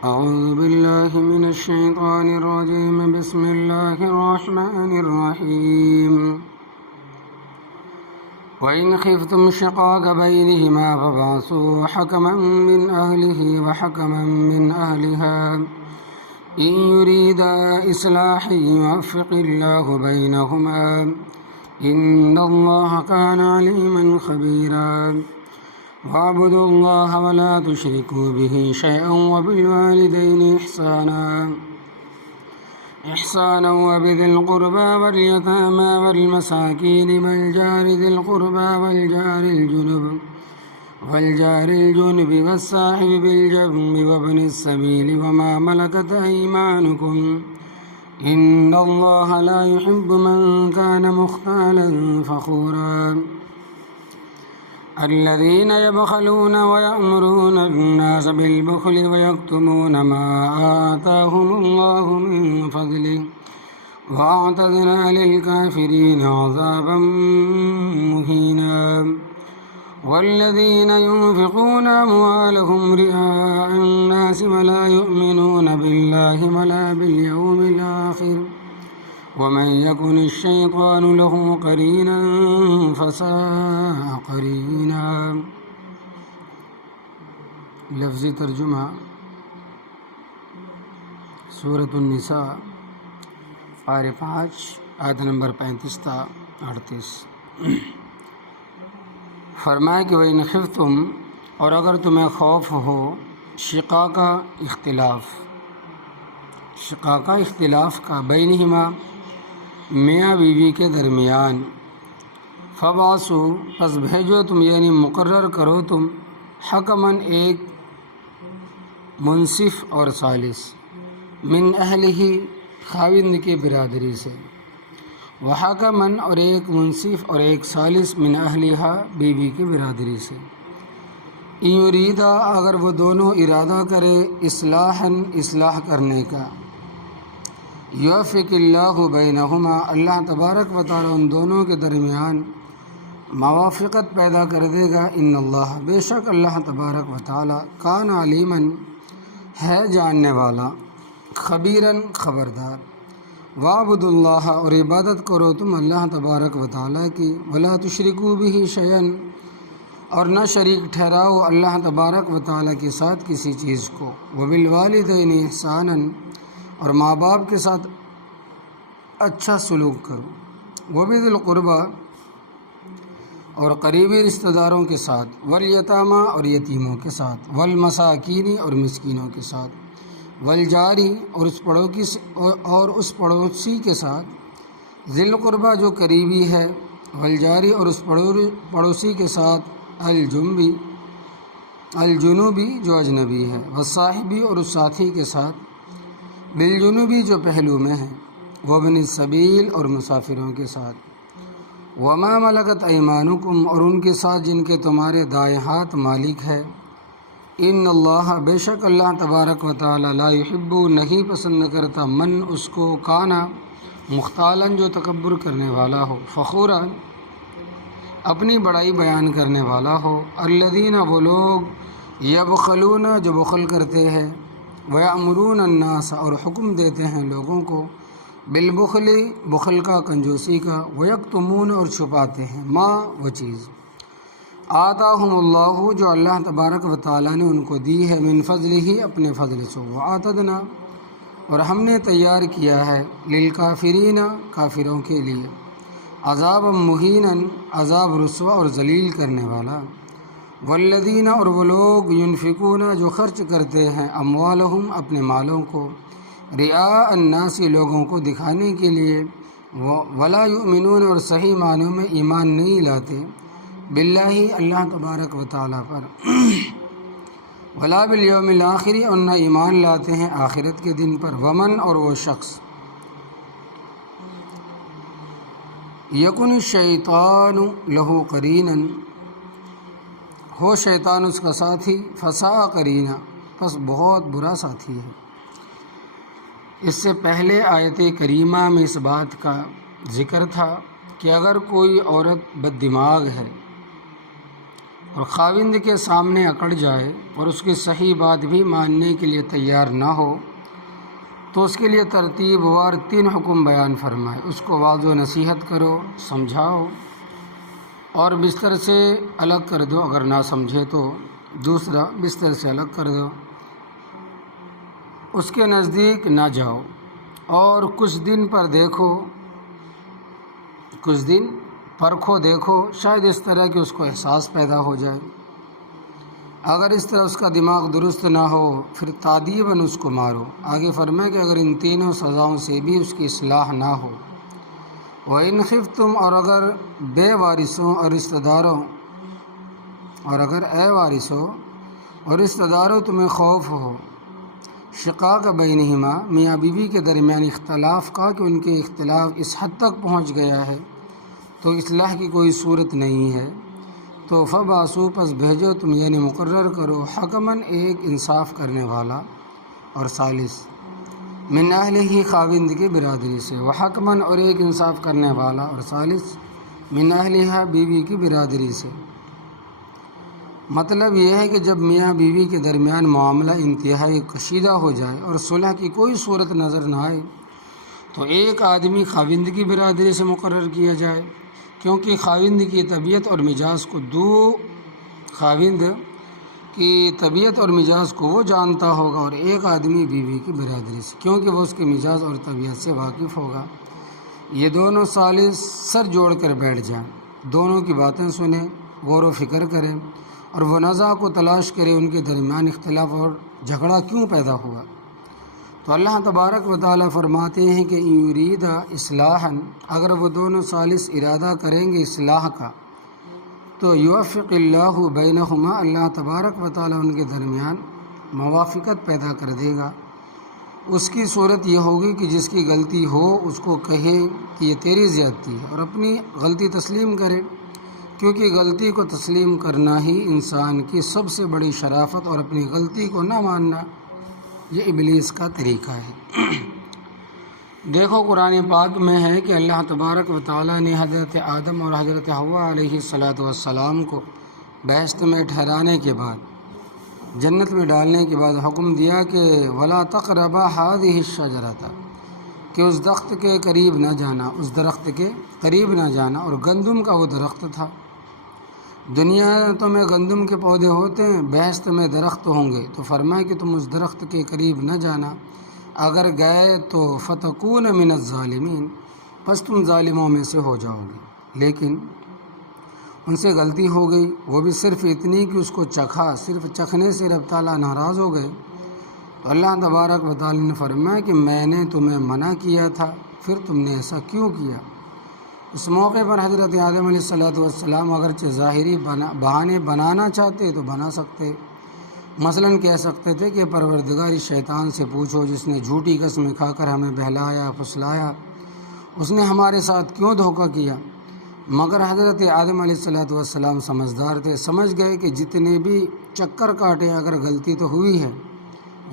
أعوذ بالله من الشيطان الرجيم. بسم الله الرحمن الرحيم. وإن خفتم شقاق بينهما فابعثوا حكما من أهله وحكما من أهلها إن يريدا إصلاحا يوفق الله بينهما إن الله كان عليما خبيرا. واعبدوا الله ولا تشركوا به شيئا وبالوالدين إحسانا وبذي القربى واليتامى والمساكين والجار ذي القربى والجار الجنب والصاحب بالجنب وابن السبيل وما ملكت أيمانكم إن الله لا يحب من كان مختالا فخورا. الذين يبخلون ويأمرون الناس بالبخل ويكتمون ما آتاهم الله من فضله وأعتدنا للكافرين عذابا مهينا. والذين ينفقون أموالهم رئاء الناس ولا يؤمنون بالله ولا باليوم الآخر ومن يكن الشيطان له قرينا فساء قرينا. لفظی ترجمہ سورۃ النساء پارہ 5 آیت نمبر 35 تا 38. فرمایا کہ وَإِنْ خِفْتُمْ، اور اگر تمہیں خوف ہو، شقاق اختلاف کا بینہما، میاں بیوی کے درمیان، فبعثوا، پس بھیجو تم، یعنی مقرر کرو تم، حکماً ایک منصف اور ثالث، من اہلہ، خاوند کی برادری سے، وحکماً، اور ایک منصف اور ایک ثالث، من اہلہا، بیوی کی برادری سے. ان یریدا، اگر وہ دونوں ارادہ کرے، اصلاح کرنے کا، یوفق اللہ بینہما، اللہ تبارک و تعالی ان دونوں کے درمیان موافقت پیدا کر دے گا. ان اللہ، بے شک اللہ تبارک و تعالی، کان علیماً، ہے جاننے والا، خبیراً، خبردار. واعبدوا اللہ، اور عبادت کرو تم اللہ تبارک و تعالی کی، ولا تشرکوا بہ شیئا، اور نہ شریک ٹھہراؤ اللہ تبارک و تعالی کے ساتھ کسی چیز کو. وبالوالدین احسانا، اور ماں باپ کے ساتھ اچھا سلوک کرو. وبذی القربی، اور قریبی رشتہ داروں کے ساتھ. والیتامى، اور یتیموں کے ساتھ. والمساکین، اور مسکینوں کے ساتھ. والجاری، اور اس پڑوسی کے ساتھ. ذی القربی، جو قریبی ہے. والجاری، اور اس پڑوسی کے ساتھ. الجنوبی، جو اجنبی ہے. والصاحبی، اور اس ساتھی کے ساتھ. بالجنوبی، جو پہلو میں ہے. وابن السبیل، اور مسافروں کے ساتھ. وما ملکت ایمانکم، اور ان کے ساتھ جن کے تمہارے دائیں ہاتھ مالک ہے. ان اللہ، بے شک اللہ تبارک و تعالی، لا یحب، نہیں پسند کرتا، من، اس کو، کانا، مختالاً، جو تکبر کرنے والا ہو. فخورا، اپنی بڑائی بیان کرنے والا ہو. الذین، وہ لوگ، یبخلون، جو بخل کرتے ہیں. ویأمرون الناس، اور حکم دیتے ہیں لوگوں کو. بالبخل، بخل کا، کنجوسی کا. ویکتمون، اور چھپاتے ہیں. ما، وہ چیز. آتاہم اللہ، جو اللہ تبارک و تعالیٰ نے ان کو دی ہے. من فضلہ، اپنے فضل سے. وآتدنا، اور ہم نے تیار کیا ہے. للکافرین، کافروں کے لیے. عذابا مہینا، عذاب رسوا اور ذلیل کرنے والا. والذین، اور وہ لوگ، ینفقون، جو خرچ کرتے ہیں. اموالہم، اپنے مالوں کو. رعاء الناس، لوگوں کو دکھانے کے لیے. ولا یؤمنون، اور صحیح معنوں میں ایمان نہیں لاتے. باللہ، اللہ تبارک و تعالیٰ پر. ولا بالیوم الآخر، اور نہ ایمان لاتے ہیں آخرت کے دن پر. ومن، اور وہ شخص. یکن الشیطان لہ قرینا، ہو شیطان اس کا ساتھی. فساء قرینا، پس بہت برا ساتھی ہے. اس سے پہلے آیت کریمہ میں اس بات کا ذکر تھا کہ اگر کوئی عورت بد دماغ ہے اور خاوند کے سامنے اکڑ جائے اور اس کی صحیح بات بھی ماننے کے لیے تیار نہ ہو تو اس کے لیے ترتیب وار 3 حکم بیان فرمائے۔ اس کو واضح و نصیحت کرو، سمجھاؤ اور بستر سے الگ کر دو، اگر نہ سمجھے تو دوسرا بستر سے الگ کر دو، اس کے نزدیک نہ جاؤ اور کچھ دن پرکھو دیکھو، شاید اس طرح کہ اس کو احساس پیدا ہو جائے۔ اگر اس طرح اس کا دماغ درست نہ ہو پھر تادیباً اس کو مارو۔ آگے فرمائے کہ اگر ان تینوں سزاؤں سے بھی اس کی اصلاح نہ ہو، وَإِنْ خِفْتُمْ، اور اگر بے وارثوں اور رشتہ داروں اور رشتہ داروں تمہیں خوف ہو، شقاق بینہما، میاں بیوی کے درمیان اختلاف کا کہ ان کے اختلاف اس حد تک پہنچ گیا ہے تو اصلاح کی کوئی صورت نہیں ہے، تو فبعثوا، پس بھیجو تم، یعنی مقرر کرو، حکماً، ایک انصاف کرنے والا، اور ثالث من اہلہ، خاوند کی برادری سے، وحکماً، اور ایک انصاف کرنے والا، اور ثالث من اہلہ، بیوی کی برادری سے۔ مطلب یہ ہے کہ جب میاں بیوی کے درمیان معاملہ انتہائی کشیدہ ہو جائے اور صلح کی کوئی صورت نظر نہ آئے تو ایک آدمی خاوند کی برادری سے مقرر کیا جائے، کیونکہ خاوند کی طبیعت اور مزاج کو وہ جانتا ہوگا، اور ایک آدمی بیوی کی برادری سے، کیونکہ وہ اس کے مزاج اور طبیعت سے واقف ہوگا۔ یہ دونوں ثالث سر جوڑ کر بیٹھ جائیں، دونوں کی باتیں سنیں، غور و فکر کریں اور وہ نزاع کو تلاش کریں، ان کے درمیان اختلاف اور جھگڑا کیوں پیدا ہوا۔ تو اللہ تبارک و تعالیٰ فرماتے ہیں کہ ان یرید اصلاحا، اگر وہ دونوں ثالث ارادہ کریں گے اصلاح کا تو یوفق اللہ بینہما، اللہ تبارک و تعالیٰ ان کے درمیان موافقت پیدا کر دے گا۔ اس کی صورت یہ ہوگی کہ جس کی غلطی ہو اس کو کہے کہ یہ تیری زیادتی ہے اور اپنی غلطی تسلیم کرے، کیونکہ غلطی کو تسلیم کرنا ہی انسان کی سب سے بڑی شرافت، اور اپنی غلطی کو نہ ماننا یہ ابلیس کا طریقہ ہے۔ دیکھو قرآن پاک میں ہے کہ اللہ تبارک و تعالیٰ نے حضرت آدم اور حضرت حوا علیہ السلام کو بہشت میں ٹھہرانے کے بعد، جنت میں ڈالنے کے بعد حکم دیا کہ وَلَا تَقْرَبَا هَٰذِهِ الشَّجَرَةَ، کہ اس درخت کے قریب نہ جانا، اور گندم کا وہ درخت تھا۔ دنیا تو میں گندم کے پودے ہوتے ہیں، بہشت میں درخت ہوں گے، تو فرمایا کہ تم اس درخت کے قریب نہ جانا، اگر گئے تو فَتَكُونَ مِنَ الظَّالِمِينَ، پس تم ظالموں میں سے ہو جاؤ گے۔ لیکن ان سے غلطی ہو گئی، وہ بھی صرف اتنی کہ اس کو چکھا، صرف چکھنے سے رب تعالیٰ ناراض ہو گئے۔ تو اللہ تبارک و تعالیٰ نے فرمایا کہ میں نے تمہیں منع کیا تھا، پھر تم نے ایسا کیوں کیا۔ اس موقع پر حضرت آدم علیہ السلام اگرچہ ظاہری بہانے بنانا چاہتے تو بنا سکتے، مثلاً کہہ سکتے تھے کہ پروردگار شیطان سے پوچھو جس نے جھوٹی قسمیں کھا کر ہمیں بہلایا پھسلایا، اس نے ہمارے ساتھ کیوں دھوکہ کیا۔ مگر حضرت آدم علیہ السلام سمجھدار تھے، سمجھ گئے کہ جتنے بھی چکر کاٹے اگر غلطی تو ہوئی ہے،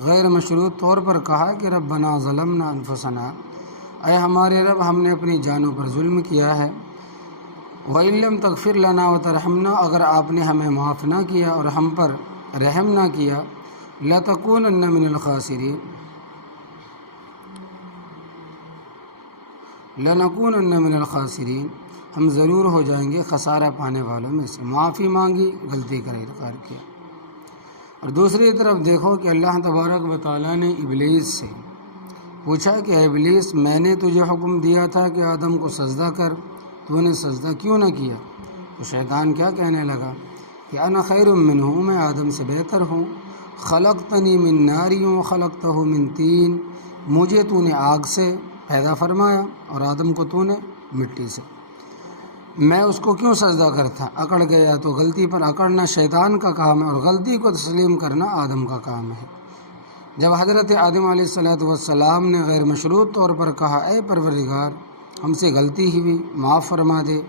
غیر مشروط طور پر کہا کہ ربنا ظلمنا انفسنا، اے ہمارے رب ہم نے اپنی جانوں پر ظلم کیا ہے، وَإِن لَّمْ تَغْفِرْ لَنَا وَتَرْحَمْنَا، اگر آپ نے ہمیں معاف نہ کیا اور ہم پر رحم نہ کیا، لَتَكُونَنَّ مِنَ الْخَاسِرِينَ، لَنَكُونَنَّ مِنَ الْخَاسِرِينَ، ہم ضرور ہو جائیں گے خسارہ پانے والوں میں سے۔ معافی مانگی، غلطی کا اقرار کیا۔ اور دوسری طرف دیکھو کہ اللہ تبارک و تعالیٰ نے ابلیس سے پوچھا کہ اے ابلیس، میں نے تجھے حکم دیا تھا کہ آدم کو سجدہ کر، تو نے سجدہ کیوں نہ کیا؟ تو شیطان کیا کہنے لگا کہ انا خیر منہ، میں آدم سے بہتر ہوں، خلقتنی من نار وخلقتہ من طین، مجھے تو نے آگ سے پیدا فرمایا اور آدم کو تو نے مٹی سے، میں اس کو کیوں سجدہ کرتا؟ اکڑ گیا تو غلطی پر اکڑنا شیطان کا کام ہے اور غلطی کو تسلیم کرنا آدم کا کام ہے۔ جب حضرت آدم علیہ السلام نے غیر مشروط طور پر کہا اے پروردگار ہم سے غلطی ہوئی، معاف فرما دے،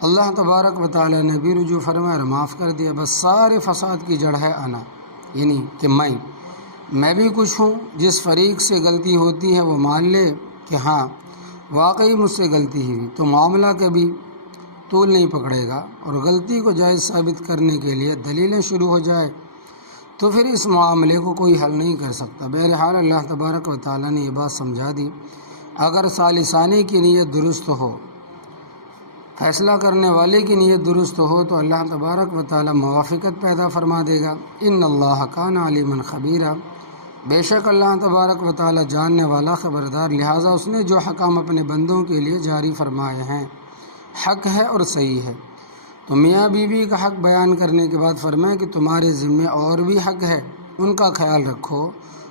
اللہ تبارک و تعالیٰ نے بھی رجوع فرمایا اور معاف کر دیا۔ بس سارے فساد کی جڑ ہے انا، یعنی کہ میں بھی کچھ ہوں۔ جس فریق سے غلطی ہوتی ہے وہ مان لے کہ ہاں واقعی مجھ سے غلطی ہوئی، تو معاملہ کبھی طول نہیں پکڑے گا اور غلطی کو جائز ثابت کرنے کے لیے دلیلیں شروع ہو جائے تو پھر اس معاملے کو کوئی حل نہیں کر سکتا۔ بہرحال اللہ تبارک و تعالیٰ نے یہ بات سمجھا دی، اگر ثالثانی کی نیت درست ہو، فیصلہ کرنے والے کی نیت درست ہو تو اللہ تبارک و تعالیٰ موافقت پیدا فرما دے گا۔ ان اللہ کان علیما خبیرا، بے شک اللہ تبارک و تعالیٰ جاننے والا خبردار، لہٰذا اس نے جو حکام اپنے بندوں کے لیے جاری فرمائے ہیں حق ہے اور صحیح ہے۔ تو میاں بیوی کا حق بیان کرنے کے بعد فرمایا کہ تمہارے ذمے اور بھی حق ہے، ان کا خیال رکھو،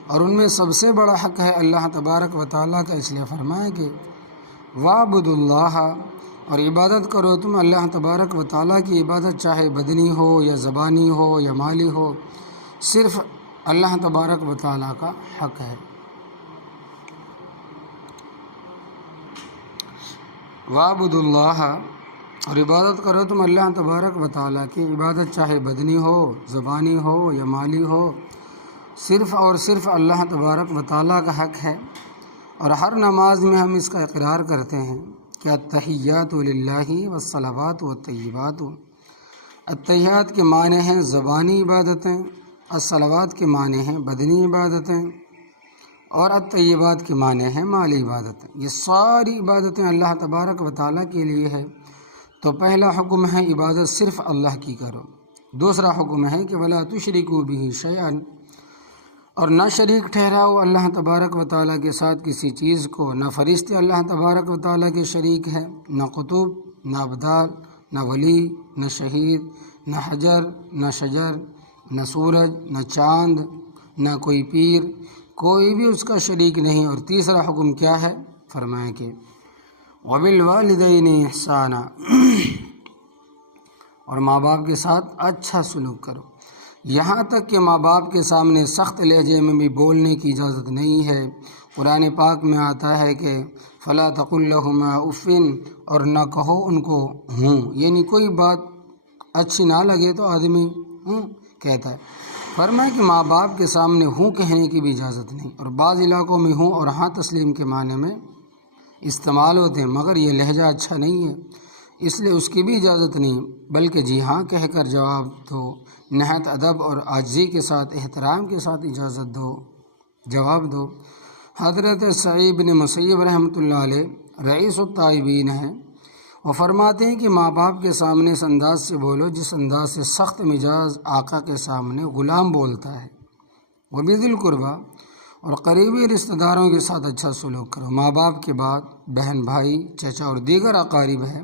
اور ان میں سب سے بڑا حق ہے اللہ تبارک و تعالیٰ کا، اس لیے فرمایا کہ وَاعْبُدُوا اللَّهَ، اور عبادت کرو تم اللہ تبارک و تعالیٰ کی عبادت، چاہے بدنی ہو یا زبانی ہو یا مالی ہو، صرف اللہ تبارک و تعالیٰ کا حق ہے۔ وَاعْبُدُوا اللَّهَ، اور عبادت کرو تم اللہ تبارک و تعالیٰ کی عبادت، چاہے بدنی ہو، زبانی ہو یا مالی ہو، صرف اور صرف اللہ تبارک و تعالیٰ کا حق ہے۔ اور ہر نماز میں ہم اس کا اقرار کرتے ہیں کہ التحیات للہ والصلوات والطیبات۔ التحیات کے معنی ہیں زبانی عبادتیں، الصلوات کے معنی ہیں بدنی عبادتیں، اور الطیبات کے معنی ہیں مالی عبادتیں۔ یہ ساری عبادتیں اللہ تبارک و تعالیٰ کے لیے ہے۔ تو پہلا حکم ہے عبادت صرف اللہ کی کرو، دوسرا حکم ہے کہ ولا تشرکوا بہ شیئا، اور نہ شریک ٹھہراؤ اللہ تبارک و تعالیٰ کے ساتھ کسی چیز کو، نہ فرشتے اللہ تبارک و تعالیٰ کے شریک ہیں، نہ قطب، نہ ابدال، نہ ولی، نہ شہید، نہ حجر، نہ شجر، نہ سورج، نہ چاند، نہ کوئی پیر، کوئی بھی اس کا شریک نہیں۔ اور تیسرا حکم کیا ہے؟ فرمایا کہ وبالوالدین احسانا، اور ماں باپ کے ساتھ اچھا سلوک کرو، یہاں تک کہ ماں باپ کے سامنے سخت لہجے میں بھی بولنے کی اجازت نہیں ہے۔ قرآن پاک میں آتا ہے کہ فلا تقل لہما اف، اور نہ کہو ان کو ہوں، یعنی کوئی بات اچھی نہ لگے تو آدمی ہوں کہتا ہے۔ فرمایا کہ ماں باپ کے سامنے ہوں کہنے کی بھی اجازت نہیں، اور بعض علاقوں میں ہوں اور ہاں تسلیم کے معنی میں استعمال ہوتے ہیں، مگر یہ لہجہ اچھا نہیں ہے، اس لیے اس کی بھی اجازت نہیں، بلکہ جی ہاں کہہ کر جواب دو، نہایت ادب اور عاجزی کے ساتھ، احترام کے ساتھ اجازت دو، جواب دو۔ حضرت سعید بن مسیب رحمۃ اللہ علیہ رئیس الطائبین ہیں، وہ فرماتے ہیں کہ ماں باپ کے سامنے اس انداز سے بولو جس انداز سے سخت مزاج آقا کے سامنے غلام بولتا ہے۔ وبذی القربیٰ، اور قریبی رشتہ داروں کے ساتھ اچھا سلوک کرو، ماں باپ کے بعد بہن بھائی چچا اور دیگر اقارب ہیں،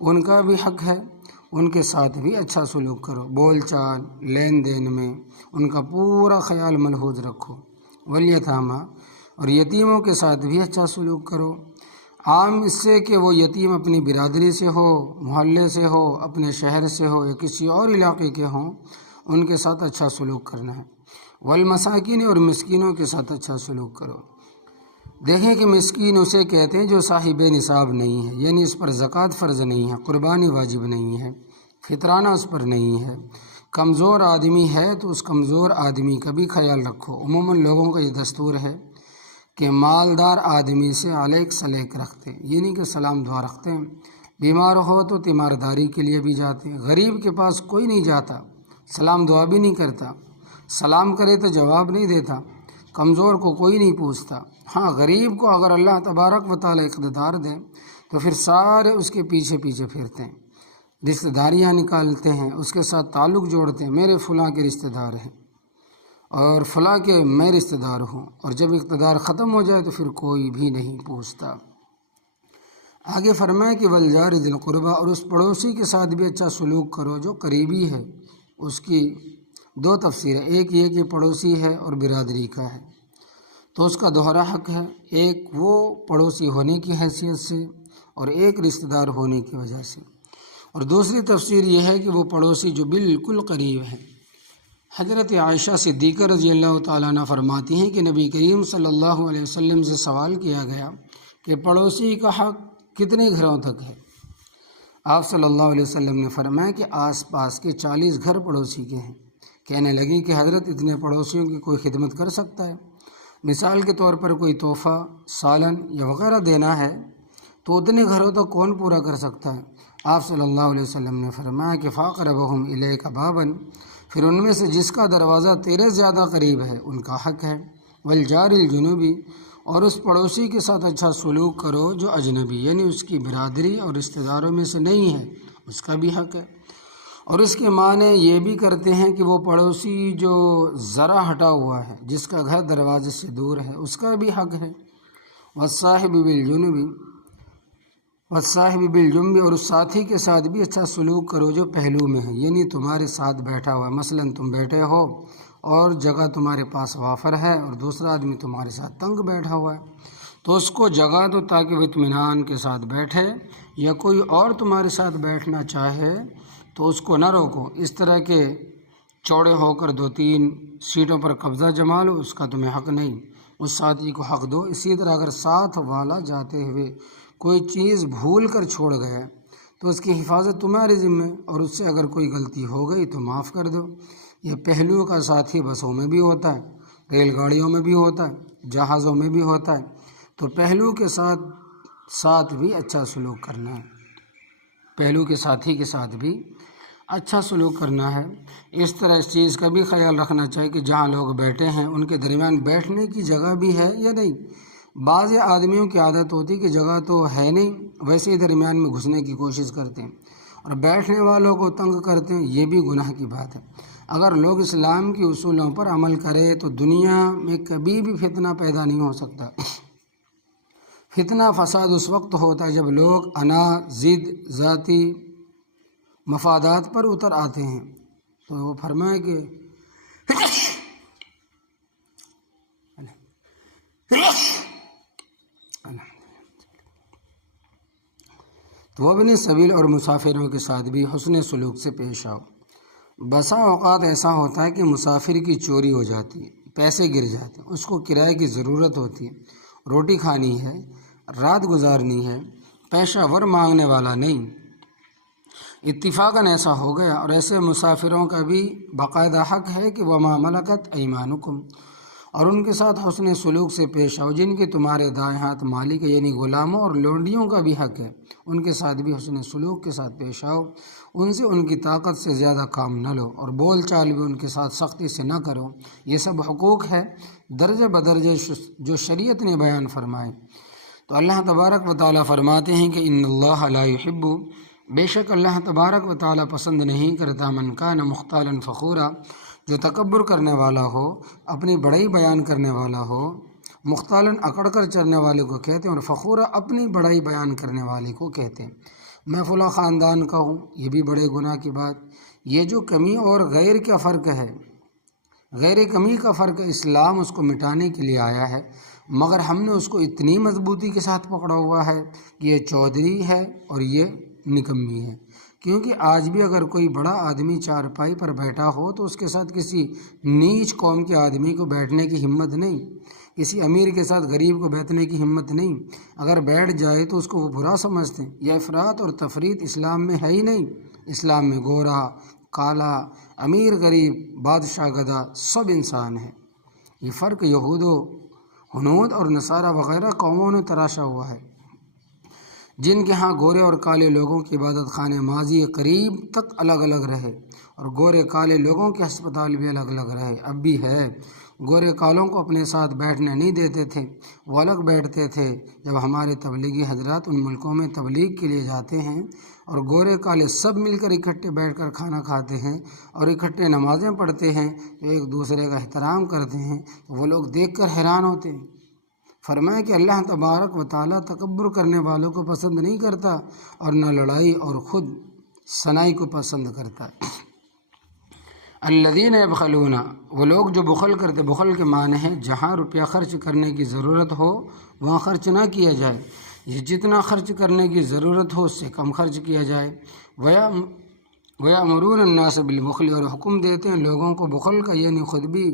ان کا بھی حق ہے، ان کے ساتھ بھی اچھا سلوک کرو، بول چال لین دین میں ان کا پورا خیال ملحوظ رکھو۔ والیتامیٰ، اور یتیموں کے ساتھ بھی اچھا سلوک کرو، عام اس سے کہ وہ یتیم اپنی برادری سے ہو، محلے سے ہو، اپنے شہر سے ہو یا کسی اور علاقے کے ہوں، ان کے ساتھ اچھا سلوک کرنا ہے۔ والمساکین، اور مسکینوں کے ساتھ اچھا سلوک کرو۔ دیکھیں کہ مسکین اسے کہتے ہیں جو صاحب نصاب نہیں ہے، یعنی اس پر زکوٰۃ فرض نہیں ہے، قربانی واجب نہیں ہے، فطرانہ اس پر نہیں ہے۔ کمزور آدمی ہے تو اس کمزور آدمی کا بھی خیال رکھو۔ عموماً لوگوں کا یہ دستور ہے کہ مالدار آدمی سے علیک سلیک رکھتے ہیں، یعنی کہ سلام دعا رکھتے ہیں، بیمار ہو تو تیمارداری کے لیے بھی جاتے ہیں، غریب کے پاس کوئی نہیں جاتا، سلام دعا بھی نہیں کرتا، سلام کرے تو جواب نہیں دیتا، کمزور کو کوئی نہیں پوچھتا۔ ہاں غریب کو اگر اللہ تبارک و تعالی اقتدار دے تو پھر سارے اس کے پیچھے پیچھے پھرتے ہیں، رشتہ داریاں نکالتے ہیں، اس کے ساتھ تعلق جوڑتے ہیں، میرے فلاں کے رشتہ دار ہیں اور فلاں کے میں رشتہ دار ہوں، اور جب اقتدار ختم ہو جائے تو پھر کوئی بھی نہیں پوچھتا۔ آگے فرمائے کہ والجار ذی القربیٰ، اور اس پڑوسی کے ساتھ بھی اچھا سلوک کرو جو قریبی ہے۔ اس کی دو تفسیر ہے، ایک یہ کہ پڑوسی ہے اور برادری کا ہے تو اس کا دوہرا حق ہے، ایک وہ پڑوسی ہونے کی حیثیت سے اور ایک رشتہ دار ہونے کی وجہ سے، اور دوسری تفسیر یہ ہے کہ وہ پڑوسی جو بالکل قریب ہے۔ حضرت عائشہ صدیقہ رضی اللہ تعالیٰ عنہ فرماتی ہیں کہ نبی کریم صلی اللہ علیہ وسلم سے سوال کیا گیا کہ پڑوسی کا حق کتنے گھروں تک ہے؟ آپ صلی اللہ علیہ وسلم نے فرمایا کہ آس پاس کے 40 گھر پڑوسی کے ہیں۔ کہنے لگی کہ حضرت اتنے پڑوسیوں کی کوئی خدمت کر سکتا ہے؟ مثال کے طور پر کوئی تحفہ، سالن یا وغیرہ دینا ہے تو اتنے گھروں تک کون پورا کر سکتا ہے؟ آپ صلی اللہ علیہ وسلم نے فرمایا کہ فاقربہم الیک بابا، پھر ان میں سے جس کا دروازہ تیرے زیادہ قریب ہے ان کا حق ہے، والجار الجنوبی، اور اس پڑوسی کے ساتھ اچھا سلوک کرو جو اجنبی یعنی اس کی برادری اور رشتہ داروں میں سے نہیں ہے، اس کا بھی حق ہے۔ اور اس کے معنی یہ بھی کرتے ہیں کہ وہ پڑوسی جو ذرا ہٹا ہوا ہے، جس کا گھر دروازے سے دور ہے، اس کا بھی حق ہے۔ والصاحب بالجنب، اور اس ساتھی کے ساتھ بھی اچھا سلوک کرو جو پہلو میں ہے، یعنی تمہارے ساتھ بیٹھا ہوا ہے، مثلا تم بیٹھے ہو اور جگہ تمہارے پاس وافر ہے اور دوسرا آدمی تمہارے ساتھ تنگ بیٹھا ہوا ہے، تو اس کو جگہ دو تاکہ وہ اطمینان کے ساتھ بیٹھے، یا کوئی اور تمہارے ساتھ بیٹھنا چاہے تو اس کو نہ روکو، اس طرح کے چوڑے ہو کر 2-3 سیٹوں پر قبضہ جما لو، اس کا تمہیں حق نہیں، اس ساتھی کو حق دو۔ اسی طرح اگر ساتھ والا جاتے ہوئے کوئی چیز بھول کر چھوڑ گیا تو اس کی حفاظت تمہارے ذمہ، اور اس سے اگر کوئی غلطی ہو گئی تو معاف کر دو۔ یہ پہلو کا ساتھی بسوں میں بھی ہوتا ہے، ریل گاڑیوں میں بھی ہوتا ہے، جہازوں میں بھی ہوتا ہے، تو پہلو کے ساتھ بھی اچھا سلوک کرنا ہے، پہلو کے ساتھی کے ساتھ بھی اچھا سلوک کرنا ہے۔ اس طرح اس چیز کا بھی خیال رکھنا چاہیے کہ جہاں لوگ بیٹھے ہیں ان کے درمیان بیٹھنے کی جگہ بھی ہے یا نہیں۔ بعض آدمیوں کی عادت ہوتی کہ جگہ تو ہے نہیں، ویسے ہی درمیان میں گھسنے کی کوشش کرتے ہیں اور بیٹھنے والوں کو تنگ کرتے ہیں، یہ بھی گناہ کی بات ہے۔ اگر لوگ اسلام کے اصولوں پر عمل کریں تو دنیا میں کبھی بھی فتنہ پیدا نہیں ہو سکتا۔ فتنہ فساد اس وقت ہوتا ہے جب لوگ انا، ضد، ذاتی مفادات پر اتر آتے ہیں۔ تو وہ فرمائے کہ تو ابن سبیل اور مسافروں کے ساتھ بھی حسن سلوک سے پیش آؤ۔ بسا اوقات ایسا ہوتا ہے کہ مسافر کی چوری ہو جاتی ہے، پیسے گر جاتے ہیں، اس کو کرائے کی ضرورت ہوتی ہے، روٹی کھانی ہے، رات گزارنی ہے، پیشہ ور مانگنے والا نہیں، اتفاقاً ایسا ہو گیا، اور ایسے مسافروں کا بھی باقاعدہ حق ہے کہ وما ملکت ایمانکم، اور ان کے ساتھ حسن سلوک سے پیش آؤ جن کے تمہارے دائیں ہاتھ مالک ہے، یعنی غلاموں اور لونڈیوں کا بھی حق ہے، ان کے ساتھ بھی حسن سلوک کے ساتھ پیش آؤ، ان سے ان کی طاقت سے زیادہ کام نہ لو، اور بول چال بھی ان کے ساتھ سختی سے نہ کرو۔ یہ سب حقوق ہے درجہ بدرجہ جو شریعت نے بیان فرمائے۔ تو اللہ تبارک و تعالیٰ فرماتے ہیں کہ ان اللہ لا یحب، بے شک اللہ تبارک و تعالیٰ پسند نہیں کرتا من کان مختالا فخورا، جو تکبر کرنے والا ہو، اپنی بڑائی بیان کرنے والا ہو۔ مختالاً اکڑ کر چلنے والے کو کہتے ہیں، اور فخورا اپنی بڑائی بیان کرنے والے کو کہتے ہیں۔ میں فلاں خاندان کا ہوں، یہ بھی بڑے گناہ کی بات۔ یہ جو کمی اور غیر کا فرق ہے، غیر کمی کا فرق اسلام اس کو مٹانے کے لیے آیا ہے، مگر ہم نے اس کو اتنی مضبوطی کے ساتھ پکڑا ہوا ہے کہ یہ چودھری ہے اور یہ نکمی ہے۔ کیونکہ آج بھی اگر کوئی بڑا آدمی چارپائی پر بیٹھا ہو تو اس کے ساتھ کسی نیچ قوم کے آدمی کو بیٹھنے کی ہمت نہیں، کسی امیر کے ساتھ غریب کو بیٹھنے کی ہمت نہیں، اگر بیٹھ جائے تو اس کو وہ برا سمجھتے ہیں۔ یہ افراط اور تفریط اسلام میں ہے ہی نہیں۔ اسلام میں گورا، کالا، امیر غریب، بادشاہ گدھا سب انسان ہیں۔ یہ فرق یہود و ہنود اور نصارہ وغیرہ قوموں نے تراشا ہوا ہے، جن کے ہاں گورے اور کالے لوگوں کی عبادت خانے ماضی قریب تک الگ الگ رہے، اور گورے کالے لوگوں کے ہسپتال بھی الگ الگ رہے، اب بھی ہے۔ گورے کالوں کو اپنے ساتھ بیٹھنے نہیں دیتے تھے، وہ الگ بیٹھتے تھے۔ جب ہمارے تبلیغی حضرات ان ملکوں میں تبلیغ کے لیے جاتے ہیں اور گورے کالے سب مل کر اکٹھے بیٹھ کر کھانا کھاتے ہیں اور اکٹھے نمازیں پڑھتے ہیں، ایک دوسرے کا احترام کرتے ہیں، تو وہ لوگ دیکھ کر حیران ہوتے ہیں۔ فرمایا کہ اللہ تبارک و تعالیٰ تکبر کرنے والوں کو پسند نہیں کرتا، اور نہ لڑائی اور خود ثنائی کو پسند کرتا ہے۔ الذین یبخلون، وہ لوگ جو بخل کرتے، بخل کے معنی ہے جہاں روپیہ خرچ کرنے کی ضرورت ہو وہاں خرچ نہ کیا جائے، یہ جتنا خرچ کرنے کی ضرورت ہو اس سے کم خرچ کیا جائے۔ وَيَأْمُرُونَ النَّاسَ بِالْبُخْلِ، اور حکم دیتے ہیں لوگوں کو بخل کا، یعنی خود بھی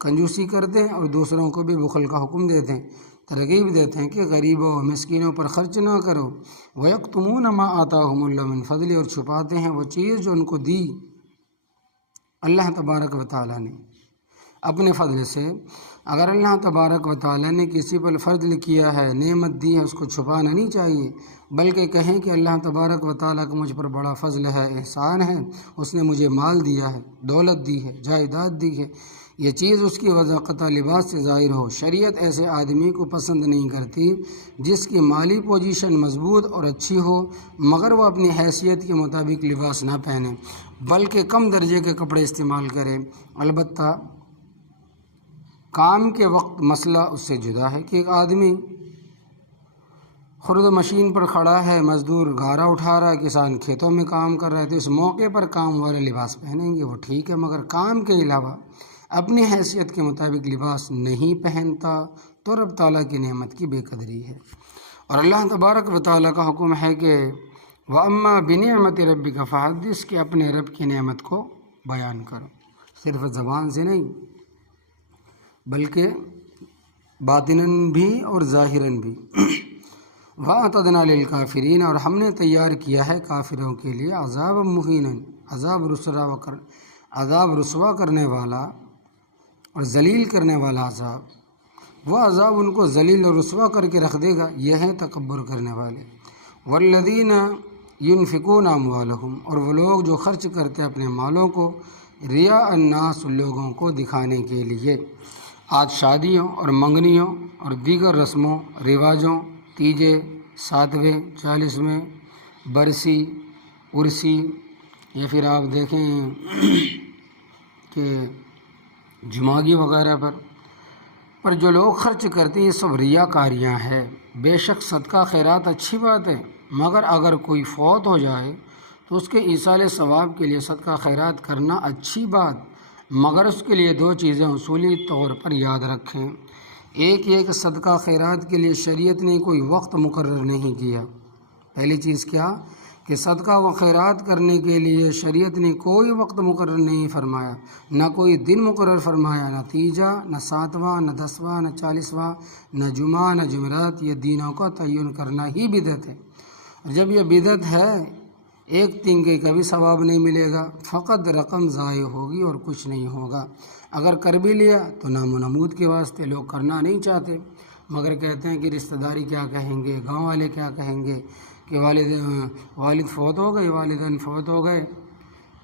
کنجوسی کرتے ہیں اور دوسروں کو بھی بخل کا حکم دیتے ہیں، ترغیب دیتے ہیں کہ غریبوں و مسکینوں پر خرچ نہ کرو۔ وَيَكْتُمُونَ مَا آتَاهُمُ اللَّهُ مِنْ فَضْلِهِ، اور چھپاتے ہیں وہ چیز جو ان کو دی اللہ تبارک و تعالیٰ نے اپنے فضل سے۔ اگر اللہ تبارک و تعالیٰ نے کسی پر فضل کیا ہے، نعمت دی ہے، اس کو چھپانا نہیں چاہیے، بلکہ کہیں کہ اللہ تبارک و تعالیٰ کا مجھ پر بڑا فضل ہے، احسان ہے، اس نے مجھے مال دیا ہے، دولت دی ہے، جائیداد دی ہے، یہ چیز اس کی وضاحت لباس سے ظاہر ہو۔ شریعت ایسے آدمی کو پسند نہیں کرتی جس کی مالی پوزیشن مضبوط اور اچھی ہو مگر وہ اپنی حیثیت کے مطابق لباس نہ پہنے بلکہ کم درجے کے کپڑے استعمال کرے۔ البتہ کام کے وقت مسئلہ اس سے جدا ہے کہ ایک آدمی خرد مشین پر کھڑا ہے، مزدور گارا اٹھا رہا ہے، کسان کھیتوں میں کام کر رہا ہے، تو اس موقع پر کام والے لباس پہنیں گے، وہ ٹھیک ہے، مگر کام کے علاوہ اپنی حیثیت کے مطابق لباس نہیں پہنتا تو رب تعالیٰ کی نعمت کی بے قدری ہے۔ اور اللہ تبارک و تعالیٰ کا حکم ہے کہ وَأَمَّا بِنِعْمَتِ رَبِّكَ فَحَدِّثْ کہ اپنے رب کی نعمت کو بیان کرو، صرف زبان سے نہیں بلکہ باطناً بھی اور ظاہراً بھی۔ وَأَعْتَدْنَا لِلْكَافِرِينَ اور ہم نے تیار کیا ہے کافروں کے لیے عذاب مہینا، عذاب رسوا کرنے والا اور ذلیل کرنے والا عذاب۔ وہ عذاب ان کو ذلیل اور رسوا کر کے رکھ دے گا، یہ ہیں تکبر کرنے والے۔ وَالَّذِينَ يُنْفِقُونَ أَمْوَالَهُمْ اور وہ لوگ جو خرچ کرتے اپنے مالوں کو رِیَاءَ النَّاسِ لوگوں کو دکھانے کے لیے۔ آج شادیوں اور منگنیوں اور دیگر رسموں رواجوں، تیجے، ساتویں، 40ویں، برسی، عرسی، یا پھر آپ دیکھیں کہ جماگی وغیرہ پر جو لوگ خرچ کرتے ہیں یہ سب ریاکاریاں ہیں۔ بے شک صدقہ خیرات اچھی بات ہے، مگر اگر کوئی فوت ہو جائے تو اس کے ایصال ثواب کے لیے صدقہ خیرات کرنا اچھی بات، مگر اس کے لیے 2 چیزیں اصولی طور پر یاد رکھیں۔ ایک یہ کہ صدقہ خیرات کے لیے شریعت نے کوئی وقت مقرر نہیں کیا۔ پہلی چیز کیا کہ صدقہ و خیرات کرنے کے لیے شریعت نے کوئی وقت مقرر نہیں فرمایا، نہ کوئی دن مقرر فرمایا، نہ تیجا، نہ 7واں، نہ 10واں، نہ 40واں، نہ جمعہ، نہ جمعرات۔ یہ دینوں کا تعین کرنا ہی بدعت ہے۔ جب یہ بدعت ہے، ایک تنگے کا بھی ثواب نہیں ملے گا، فقط رقم ضائع ہوگی اور کچھ نہیں ہوگا۔ اگر کر بھی لیا تو نام و نمود کے واسطے، لوگ کرنا نہیں چاہتے، مگر کہتے ہیں کہ رشتہ داری کیا کہیں گے، گاؤں والے کیا کہیں گے کہ والد فوت ہو گئے، والدین فوت ہو گئے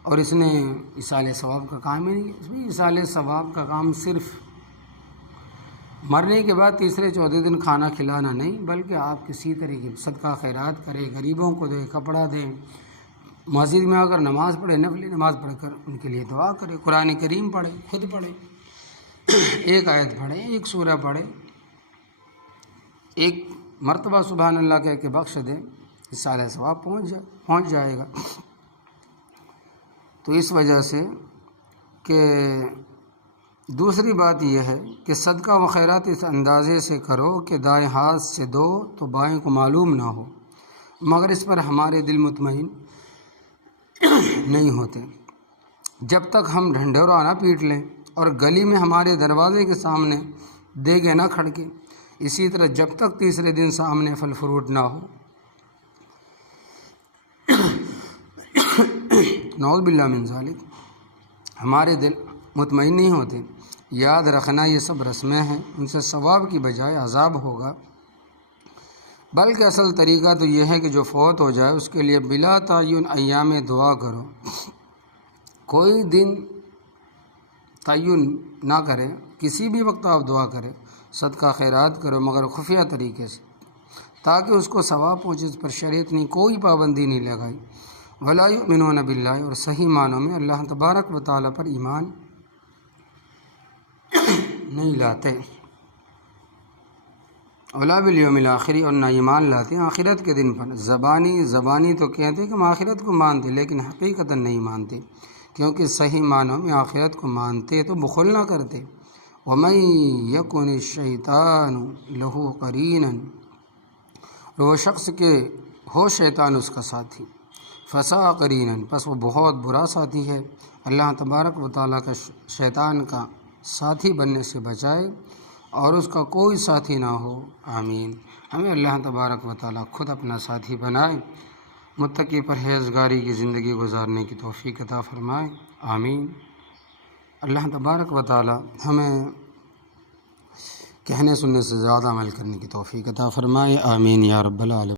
اور اس نے ایصال ثواب کا کام ہی نہیں کیا۔ اس میں ایصال ثواب کا کام صرف مرنے کے بعد تیسرے چوتھے دن کھانا کھلانا نہیں، بلکہ آپ کسی طرح کی صدقہ خیرات کرے، غریبوں کو دے، کپڑا دیں، مسجد میں آ کر نماز پڑھے، نفلی نماز پڑھ کر ان کے لیے دعا کرے، قرآن کریم پڑھے، خود پڑھے، ایک آیت پڑھے، ایک سورہ پڑھے، ایک مرتبہ سبحان اللہ کہہ کے بخش دیں، ایصال ثواب پہنچ جائے گا۔ تو اس وجہ سے کہ دوسری بات یہ ہے کہ صدقہ و خیرات اس اندازے سے کرو کہ دائیں ہاتھ سے دو تو بائیں کو معلوم نہ ہو، مگر اس پر ہمارے دل مطمئن نہیں ہوتے جب تک ہم ڈھنڈورا نہ پیٹ لیں اور گلی میں ہمارے دروازے کے سامنے دیگے نہ کھڑکے، اسی طرح جب تک تیسرے دن سامنے پھل فروٹ نہ ہو۔ نعوذ باللہ من ذالک، ہمارے دل مطمئن نہیں ہوتے۔ یاد رکھنا یہ سب رسمیں ہیں، ان سے ثواب کی بجائے عذاب ہوگا، بلکہ اصل طریقہ تو یہ ہے کہ جو فوت ہو جائے اس کے لیے بلا تعین ایام دعا کرو، کوئی دن تعین نہ کرے، کسی بھی وقت آپ دعا کریں، صدقہ خیرات کرو، مگر خفیہ طریقے سے، تاکہ اس کو ثواب پہنچے۔ اس پر شریعت نے کوئی پابندی نہیں لگائی۔ ولا یؤمنون باللہ اور صحیح معنوں میں اللہ تبارک و تعالیٰ پر ایمان نہیں لاتے، ولا بالیوم الآخر اور نہ ایمان لاتے ہیں آخرت کے دن پر۔ زبانی تو کہتے ہیں کہ ہم آخرت کو مانتے، لیکن حقیقتاً نہیں مانتے، کیونکہ صحیح معنوں میں آخرت کو مانتے تو بخل نہ کرتے۔ وَمَن يَكُنِ الشَّيْطَانُ لَهُ قَرِينًا، وہ شخص کے ہو شیطان اس کا ساتھی، فَسَاءَ قَرِينًا پس وہ بہت برا ساتھی ہے۔ اللہ تبارک و تعالیٰ کا شیطان کا ساتھی بننے سے بچائے اور اس کا کوئی ساتھی نہ ہو، آمین۔ ہمیں اللہ تبارک و تعالیٰ خود اپنا ساتھی بنائے، متقی پرہیزگاری کی زندگی گزارنے کی توفیق عطا فرمائے، آمین۔ اللہ تبارک و تعالیٰ ہمیں کہنے سننے سے زیادہ عمل کرنے کی توفیق عطا فرمائے، آمین یا رب العالمین۔